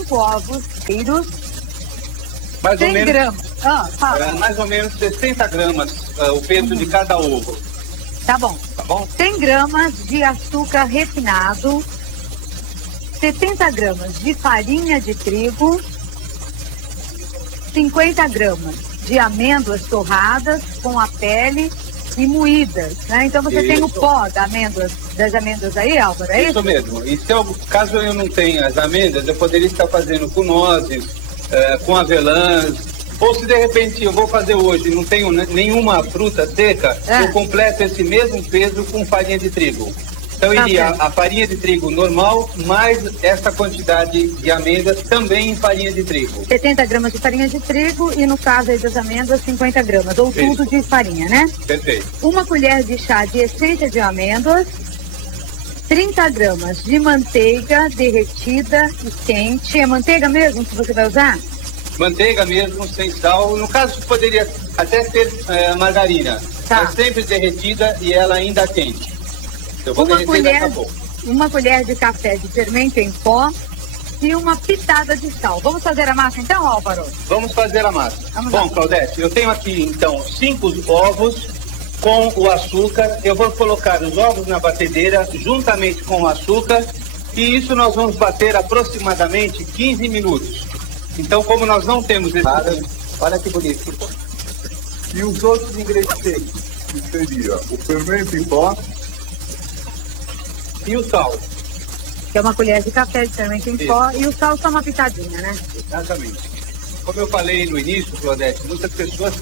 5 ovos inteiros. Mais 100 ou menos, gramas. mais ou menos 60 gramas o peso de cada ovo. Tá bom. Tá bom? 100 gramas de açúcar refinado, 70 gramas de farinha de trigo, 50 gramas de amêndoas torradas com a pele e moídas, né? Então você tem o pó das amêndoas aí, Álvaro, é isso? Isso mesmo. E caso eu não tenha as amêndoas, eu poderia estar fazendo com nozes, com avelãs, ou se de repente eu vou fazer hoje e não tenho nenhuma fruta seca, eu completo esse mesmo peso com farinha de trigo. Então iria a farinha de trigo normal, mais essa quantidade de amêndoas também em farinha de trigo. 70 gramas de farinha de trigo e no caso aí das amêndoas, 50 gramas, ou tudo de farinha, né? Perfeito. 1 colher de chá de essência de amêndoas, 30 gramas de manteiga derretida e quente. É manteiga mesmo que você vai usar? Manteiga mesmo, sem sal. No caso, poderia até ser margarina. Tá. Mas sempre derretida e ela ainda quente. Eu vou uma colher de café de fermento em pó e uma pitada de sal. Vamos fazer a massa então, Álvaro? Vamos fazer a massa. Vamos Bom, lá. Claudete, eu tenho aqui então 5 ovos com o açúcar. Eu vou colocar os ovos na batedeira juntamente com o açúcar e isso nós vamos bater aproximadamente 15 minutos. Então, como nós não temos esse... Olha que bonito. E os outros ingredientes, que seria o fermento em pó e o sal. Que é uma colher de café de fermento em pó e o sal só uma pitadinha, né? Exatamente. Como eu falei no início, Claudete, muitas pessoas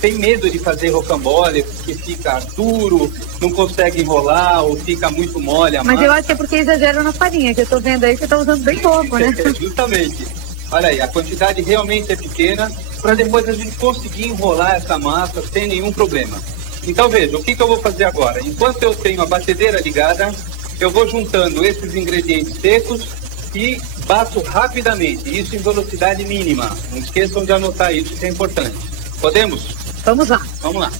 têm medo de fazer rocambole porque fica duro, não consegue enrolar ou fica muito mole a massa. Mas eu acho que é porque exageram na farinha, que eu tô vendo aí que você tá usando bem pouco, né? Justamente. Olha aí, a quantidade realmente é pequena para depois a gente conseguir enrolar essa massa sem nenhum problema. Então veja, o que eu vou fazer agora? Enquanto eu tenho a batedeira ligada, eu vou juntando esses ingredientes secos e bato rapidamente, isso em velocidade mínima. Não esqueçam de anotar isso, que é importante. Podemos? Vamos lá. Vamos lá.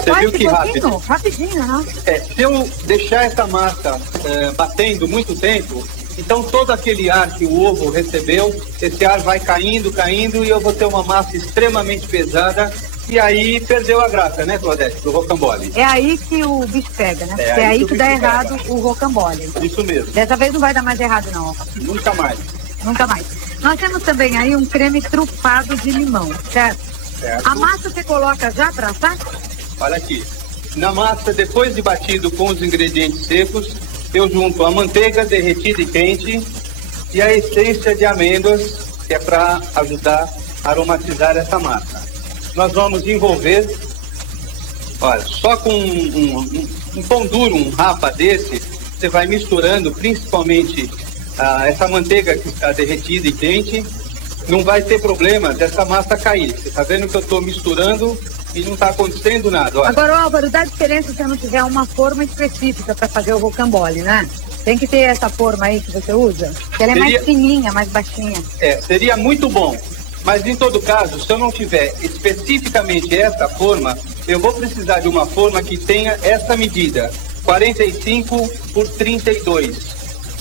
Você viu que rápido? Rapidinho, né? Se eu deixar essa massa batendo muito tempo, então todo aquele ar que o ovo recebeu, esse ar vai caindo e eu vou ter uma massa extremamente pesada e aí perdeu a graça, né, Claudete, do rocambole. É aí que o bicho pega, né? É aí que dá errado o rocambole. Isso mesmo. Dessa vez não vai dar mais errado, não. Nunca mais. Nunca mais. Nós temos também aí um creme trufado de limão, certo? A massa você coloca já para assar? Olha aqui. Na massa, depois de batido com os ingredientes secos, eu junto a manteiga derretida e quente e a essência de amêndoas, que é para ajudar a aromatizar essa massa. Nós vamos envolver, olha, só com um pão duro, um rapa desse, você vai misturando principalmente essa manteiga que está derretida e quente, não vai ter problema dessa massa cair. Você está vendo que eu estou misturando e não está acontecendo nada. Olha. Agora, Álvaro, dá diferença se eu não tiver uma forma específica para fazer o rocambole, né? Tem que ter essa forma aí que você usa, que ela é mais fininha, mais baixinha. Seria muito bom. Mas em todo caso, se eu não tiver especificamente essa forma, eu vou precisar de uma forma que tenha essa medida, 45 por 32.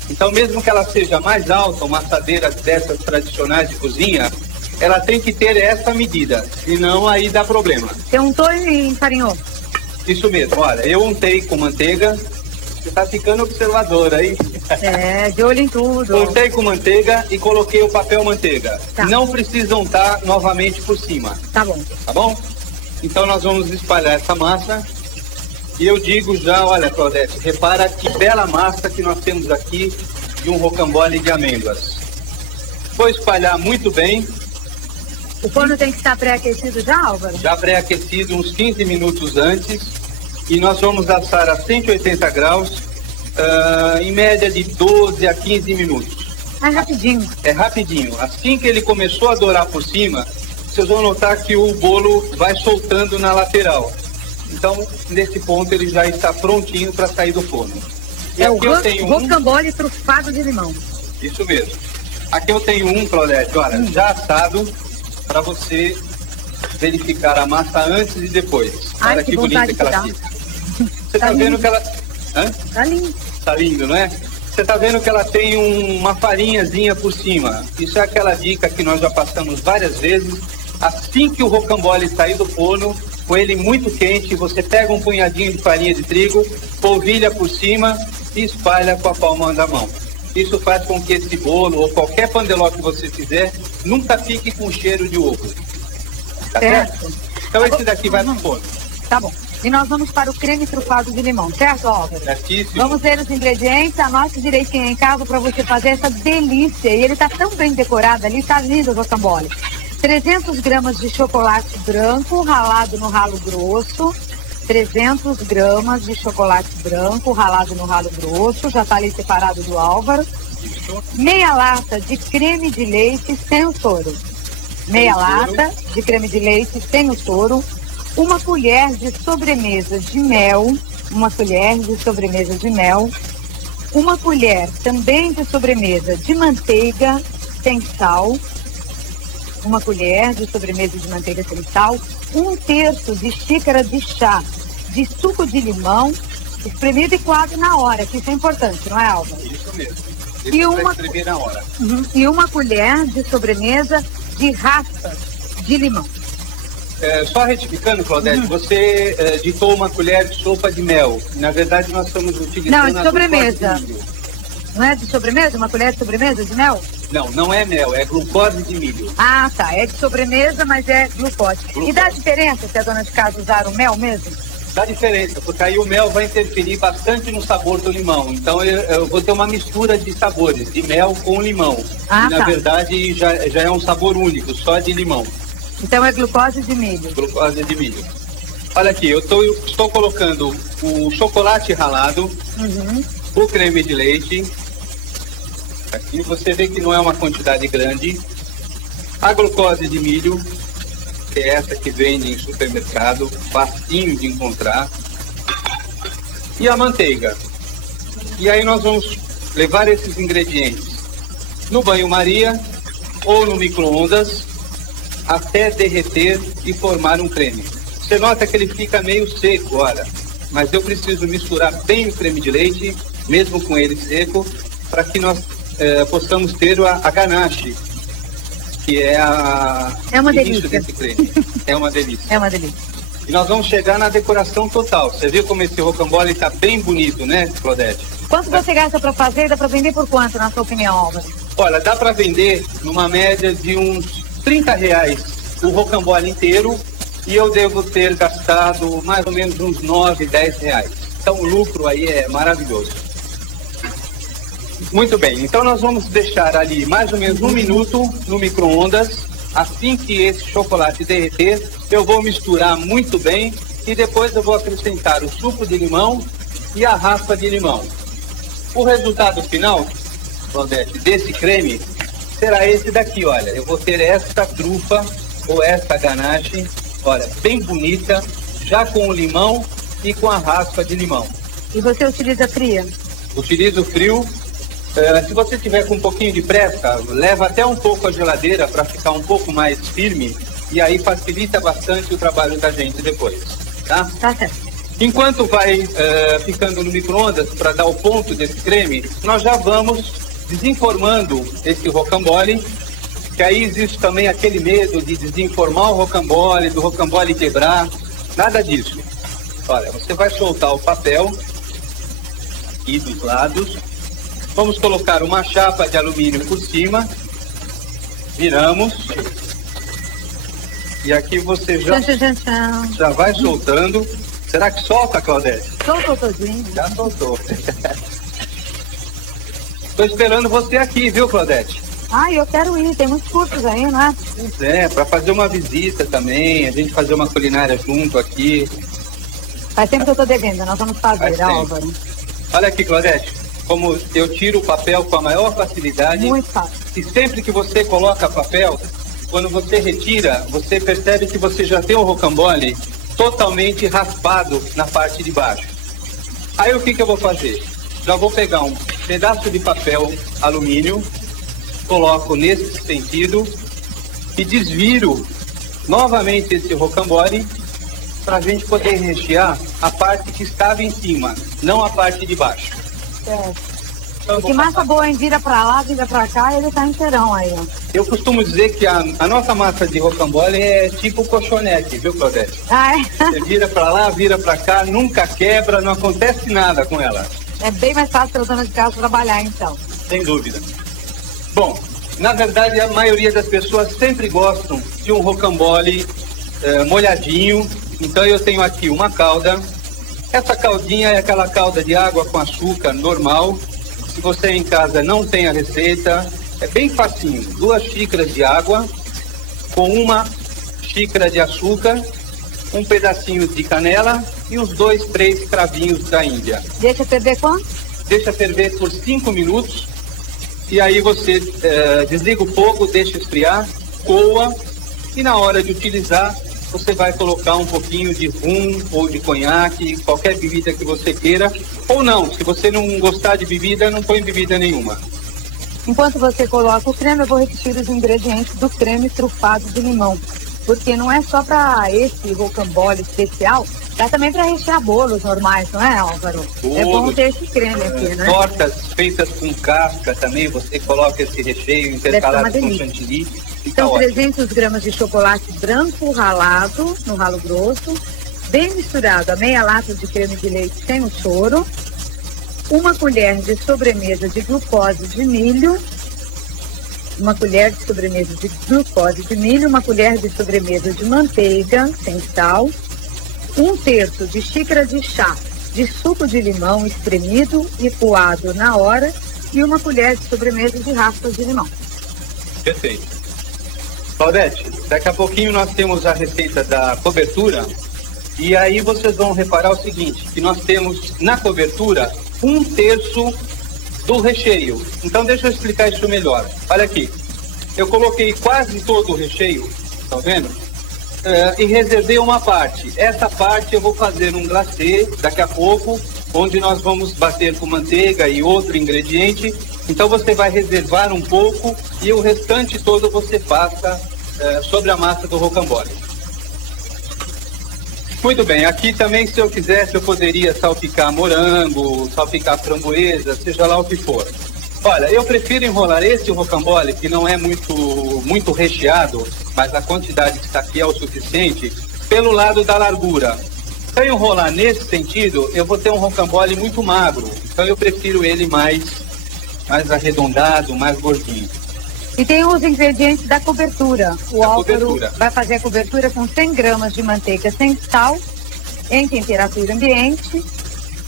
Então, mesmo que ela seja mais alta, uma assadeira dessas tradicionais de cozinha, ela tem que ter essa medida, senão aí dá problema. Você untou e enfarinhou? Isso mesmo, olha, eu untei com manteiga, você tá ficando observadora, hein? De olho em tudo. Untei com manteiga e coloquei o papel manteiga. Tá. Não precisa untar novamente por cima. Tá bom. Tá bom? Então nós vamos espalhar essa massa. E eu digo já, olha, Claudete, repara que bela massa que nós temos aqui de um rocambole de amêndoas. Vou espalhar muito bem. O forno tem que estar pré-aquecido já, Álvaro? Já pré-aquecido uns 15 minutos antes. E nós vamos assar a 180 graus em média de 12 a 15 minutos. É rapidinho. É rapidinho. Assim que ele começou a dourar por cima, vocês vão notar que o bolo vai soltando na lateral. Então, nesse ponto, ele já está prontinho para sair do forno. E é aqui eu tenho rocambole trufado de limão. Isso mesmo. Aqui eu tenho um, Claudete, olha, já assado, para você verificar a massa antes e depois. Ai, olha que bonita que ela fica. Você está vendo que ela... Hã? Tá lindo. Tá lindo, não é? Você está vendo que ela tem uma farinhazinha por cima. Isso é aquela dica que nós já passamos várias vezes. Assim que o rocambole sair do forno, com ele muito quente, você pega um punhadinho de farinha de trigo, polvilha por cima e espalha com a palma da mão. Isso faz com que esse bolo ou qualquer pandeló que você fizer nunca fique com cheiro de ovo. Tá certo? Então esse daqui vai no forno. Tá bom. E nós vamos para o creme trufado de limão, certo, Álvaro? Certíssimo. Vamos ver os ingredientes, anote direitinho em casa para você fazer essa delícia. E ele tá tão bem decorado ali, tá lindo o rocambole. 300 gramas de chocolate branco ralado no ralo grosso. 300 gramas de chocolate branco ralado no ralo grosso, já tá ali separado do Álvaro. Meia lata de creme de leite sem o soro. Meia lata de creme de leite sem o soro. Uma colher de sobremesa de mel, uma colher de sobremesa de mel, uma colher também de sobremesa de manteiga sem sal, uma colher de sobremesa de manteiga sem sal, 1/3 de xícara de chá de suco de limão, espremido e coado na hora, que isso é importante, não é, Álvaro? Isso mesmo. E na hora. E uma colher de sobremesa de raspas de limão. Só retificando, Claudete, você ditou uma colher de sopa de mel. Na verdade, nós estamos utilizando... Não, é de sobremesa. Não é de sobremesa? Uma colher de sobremesa de mel? Não, não é mel, é glucose de milho. Ah, tá. É de sobremesa, mas é glucose. E dá diferença se a dona de casa usar o mel mesmo? Dá diferença, porque aí o mel vai interferir bastante no sabor do limão. Então eu vou ter uma mistura de sabores, de mel com limão. Ah, e, na verdade, já é um sabor único, só de limão. Então é glucose de milho. Glucose de milho. Olha aqui, eu estou colocando o chocolate ralado, o creme de leite. Aqui você vê que não é uma quantidade grande. A glucose de milho, que é essa que vende em supermercado, facinho de encontrar. E a manteiga. E aí nós vamos levar esses ingredientes no banho-maria ou no micro-ondas até derreter e formar um creme. Você nota que ele fica meio seco, olha, mas eu preciso misturar bem o creme de leite, mesmo com ele seco, para que nós possamos ter a ganache, que é uma início delícia desse creme. É uma delícia. É uma delícia. E nós vamos chegar na decoração total. Você viu como esse rocambole está bem bonito, né, Claudete? Quanto você gasta para fazer e dá para vender por quanto, na sua opinião, Álvaro? Olha, dá para vender numa média de uns R$30 o rocambole inteiro, e eu devo ter gastado mais ou menos uns R$9, R$10. Então o lucro aí é maravilhoso. Muito bem, então nós vamos deixar ali mais ou menos 1 minuto no micro-ondas. Assim que esse chocolate derreter, eu vou misturar muito bem e depois eu vou acrescentar o suco de limão e a raspa de limão. O resultado final, Claudete, desse creme será esse daqui, olha. Eu vou ter esta trufa ou esta ganache, olha, bem bonita, já com o limão e com a raspa de limão. E você utiliza fria? Utilizo frio. Se você tiver com um pouquinho de pressa, leva até um pouco a geladeira para ficar um pouco mais firme e aí facilita bastante o trabalho da gente depois, tá? Tá certo. Enquanto vai ficando no micro-ondas para dar o ponto desse creme, nós já vamos desenformando esse rocambole, que aí existe também aquele medo de desenformar o rocambole, do rocambole quebrar, nada disso. Olha, você vai soltar o papel aqui dos lados, vamos colocar uma chapa de alumínio por cima, viramos, e aqui você já vai soltando. Será que solta, Claudete? Soltou todinho. Já soltou. Estou esperando você aqui, viu, Claudete? Ah, eu quero ir, tem muitos cursos aí, não é? Pois é, para fazer uma visita também, a gente fazer uma culinária junto aqui. Faz tempo que eu estou devendo, nós vamos fazer, Álvaro. Olha aqui, Claudete, como eu tiro o papel com a maior facilidade. Muito fácil. E sempre que você coloca papel, quando você retira, você percebe que você já tem o rocambole totalmente raspado na parte de baixo. Aí o que eu vou fazer? Já vou pegar um pedaço de papel alumínio, coloco nesse sentido e desviro novamente esse rocambole para a gente poder rechear a parte que estava em cima, não a parte de baixo. Certo. Então, Que massa boa, hein? Vira pra lá, vira pra cá e ele tá inteirão aí, ó. eu costumo dizer que a nossa massa de rocambole é tipo colchonete, viu, Claudete? Ah, é? Você vira para lá, vira para cá, nunca quebra, não acontece nada com ela. É bem mais fácil para a dona de casa trabalhar, então. Sem dúvida. Bom, na verdade, a maioria das pessoas sempre gostam de um rocambole molhadinho. Então eu tenho aqui uma calda. Essa caldinha é aquela calda de água com açúcar normal. Se você em casa não tem a receita, é bem facinho. 2 xícaras de água com 1 xícara de açúcar, um pedacinho de canela e uns 2, 3 cravinhos da Índia. Deixa ferver quanto? Deixa ferver por 5 minutos e aí você desliga o fogo, deixa esfriar, coa e na hora de utilizar você vai colocar um pouquinho de rum ou de conhaque, qualquer bebida que você queira, ou não, se você não gostar de bebida, não põe bebida nenhuma. Enquanto você coloca o creme, eu vou repetir os ingredientes do creme trufado de limão. Porque não é só para esse rocambole especial, dá também para rechear bolos normais, não é, Álvaro? Bolos, é bom ter esse creme aqui, né? Tortas feitas com casca também, você coloca esse recheio intercalado com chantilly. São 300 gramas de chocolate branco ralado no ralo grosso, bem misturado a meia lata de creme de leite sem o soro, 1 colher de sobremesa de glucose de milho, 1 colher de sobremesa de glucose de milho, 1 colher de sobremesa de manteiga sem sal, 1/3 de xícara de chá de suco de limão espremido e coado na hora e 1 colher de sobremesa de raspas de limão. Perfeito. Claudete, daqui a pouquinho nós temos a receita da cobertura e aí vocês vão reparar o seguinte, que nós temos na cobertura 1/3 do recheio. Então deixa eu explicar isso melhor. Olha aqui, eu coloquei quase todo o recheio, tá vendo? E reservei uma parte. Essa parte eu vou fazer um glacê daqui a pouco, onde nós vamos bater com manteiga e outro ingrediente. Então você vai reservar um pouco e o restante todo você passa sobre a massa do rocambole. Muito bem, aqui também se eu quisesse eu poderia salpicar morango, salpicar framboesa, seja lá o que for. Olha, eu prefiro enrolar esse rocambole, que não é muito recheado, mas a quantidade que está aqui é o suficiente, pelo lado da largura. Se eu enrolar nesse sentido, eu vou ter um rocambole muito magro, então eu prefiro ele mais arredondado, mais gordinho. E tem os ingredientes da cobertura. O Álvaro vai fazer a cobertura com 100 gramas de manteiga sem sal, em temperatura ambiente,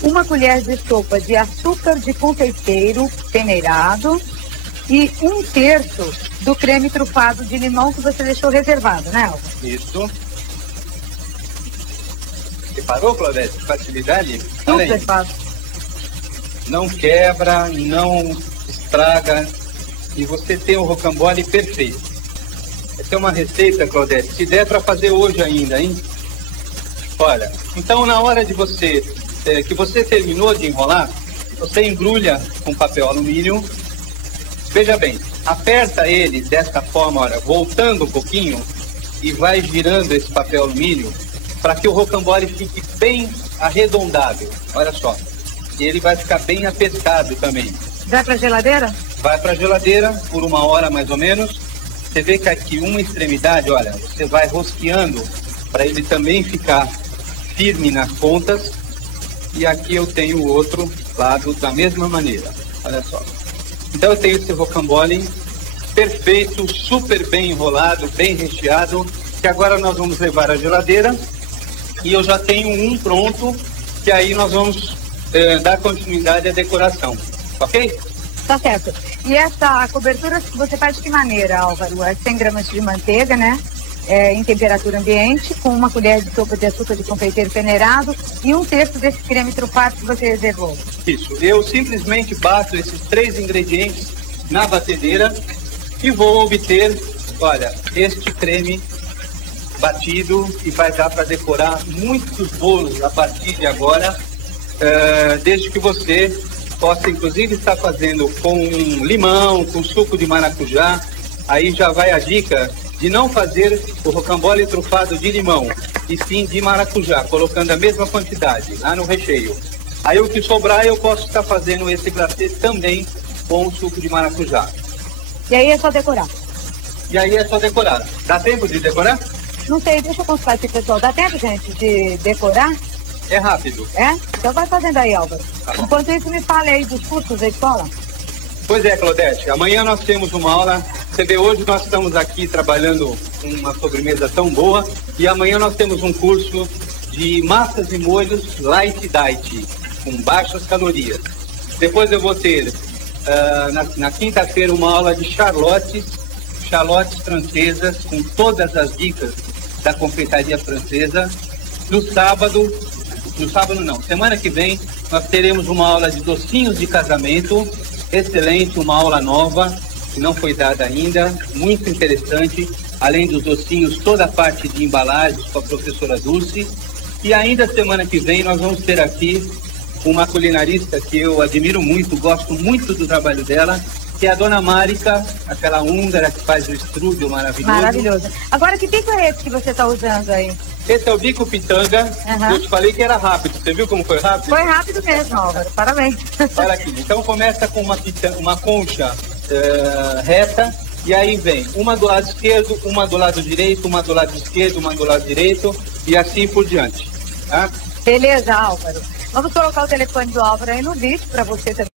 1 colher de sopa de açúcar de confeiteiro peneirado e 1/3 do creme trufado de limão que você deixou reservado, né, Álvaro? Isso. Reparou, Claudete? Facilidade? Super fácil. Não quebra, não estraga e você tem o rocambole perfeito. Essa é uma receita, Claudete, se der para fazer hoje ainda, hein? Olha, então na hora de você, que você terminou de enrolar, você embrulha com papel alumínio. Veja bem, aperta ele dessa forma, olha, voltando um pouquinho e vai girando esse papel alumínio para que o rocambole fique bem arredondado. Olha só. E ele vai ficar bem apertado também. Vai para a geladeira? Vai para a geladeira por 1 hora mais ou menos. Você vê que aqui uma extremidade, olha, você vai rosqueando para ele também ficar firme nas pontas. E aqui eu tenho o outro lado da mesma maneira. Olha só. Então eu tenho esse rocambole perfeito, super bem enrolado, bem recheado, que agora nós vamos levar à geladeira. E eu já tenho um pronto, que aí nós vamos dar continuidade à decoração. Ok? Tá certo. E essa cobertura você faz de que maneira, Álvaro? É 100 gramas de manteiga, né? em temperatura ambiente, com uma colher de sopa de açúcar de confeiteiro peneirado e 1/3 desse creme trufado que você reservou. Isso, eu simplesmente bato esses 3 ingredientes na batedeira e vou obter, olha, este creme batido, que vai dar para decorar muitos bolos a partir de agora, desde que você possa inclusive estar fazendo com limão, com suco de maracujá. Aí já vai a dica de não fazer o rocambole trufado de limão, e sim de maracujá, colocando a mesma quantidade lá no recheio. Aí o que sobrar eu posso estar fazendo esse glacê também com o suco de maracujá. E aí é só decorar? E aí é só decorar. Dá tempo de decorar? Não sei, deixa eu consultar aqui, pessoal. Dá tempo, gente, de decorar? É rápido. É? Então vai fazendo aí, Álvaro. Tá. Enquanto isso, me fale aí dos cursos da escola. Pois é, Claudete. Amanhã nós temos uma aula. Você vê, hoje nós estamos aqui trabalhando uma sobremesa tão boa. E amanhã nós temos um curso de massas e molhos light diet, com baixas calorias. Depois eu vou ter, na quinta-feira, uma aula de charlottes francesas, com todas as dicas da confeitaria francesa. Semana que vem nós teremos uma aula de docinhos de casamento, excelente, uma aula nova, que não foi dada ainda, muito interessante. Além dos docinhos, toda a parte de embalagens com a professora Dulce. E ainda semana que vem nós vamos ter aqui uma culinarista que eu admiro muito, gosto muito do trabalho dela, que é a dona Marika, aquela húngara que faz o strudel maravilhoso. Maravilhoso. Agora, que bico é esse que você está usando aí? Esse é o bico pitanga. Eu te falei que era rápido. Você viu como foi rápido? Foi rápido mesmo, Álvaro. Parabéns. Olha aqui. Então começa com uma concha reta, e aí vem uma do lado esquerdo, uma do lado direito, uma do lado esquerdo, uma do lado direito, e assim por diante. Tá? Beleza, Álvaro. Vamos colocar o telefone do Álvaro aí no vídeo para você também.